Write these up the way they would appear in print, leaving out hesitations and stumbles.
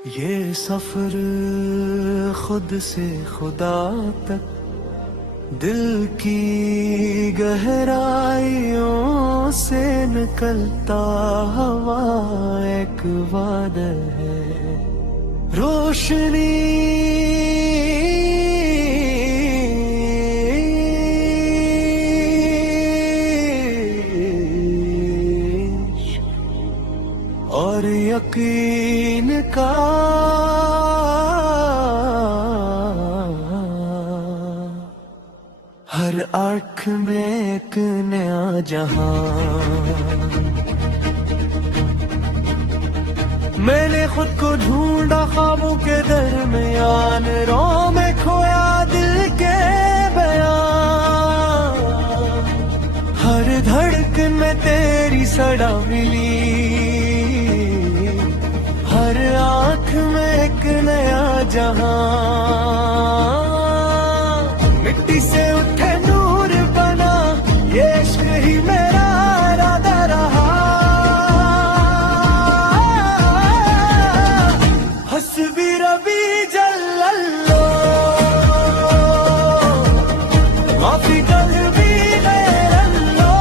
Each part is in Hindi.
ये सफर खुद से खुदा तक दिल की गहराइयों से निकलता हवा एक वादा है। रोशनी और यकीन का हर आँख में एक नया जहां। मैंने खुद को ढूंढा ख्वाबों के दरमियान, रो में खोया दिल के बयान। हर धड़कन में तेरी सड़ा मिली, हर आँख में एक नया जहां। मिट्टी से उठे नूर बना, ये इश्क ही मेरा इरादा रहा। हस्बी रबी जल्लल्लाह, माफी कल्बी गैरल्लाह,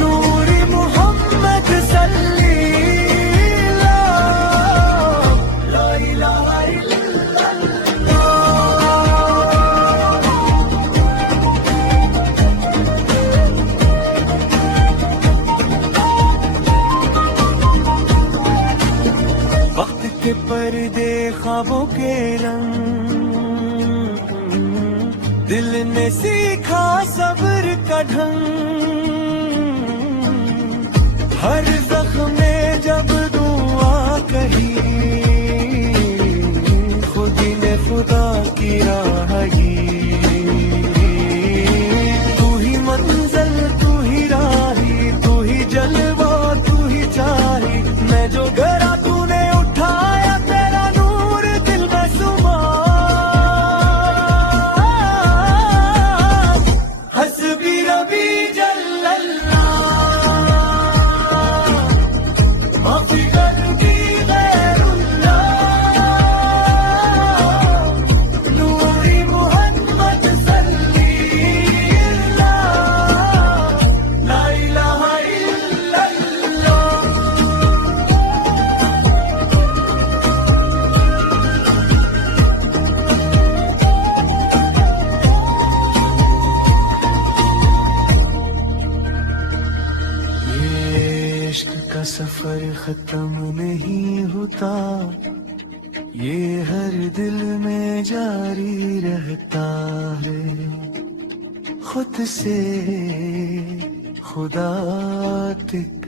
नूरी मुहम्मद सल्लल्लाह, ला इलाहा के पर्दे ख्वाबों के रंग। दिल ने सीखा सब्र का ढंग, हर जख्म में जब दुआ कही, खुदी ने खुदा की राह की। तू ही मंजिल, तू ही राही, तू ही जलवा, तू ही चाही। मैं जो गरा तूने उठाया, तेरा नूर दिल में सुमा। हस्बी रबी जल्लल्लाह, माफी कल्बी गैरुल्लाह, नूरी मुहम्मद सल्लल्लाह, ला इलाहा इल्लल्लाह। इश्क का सफर खत्म नहीं होता, ये हर दिल में जारी रहता है। खुद से खुदा तक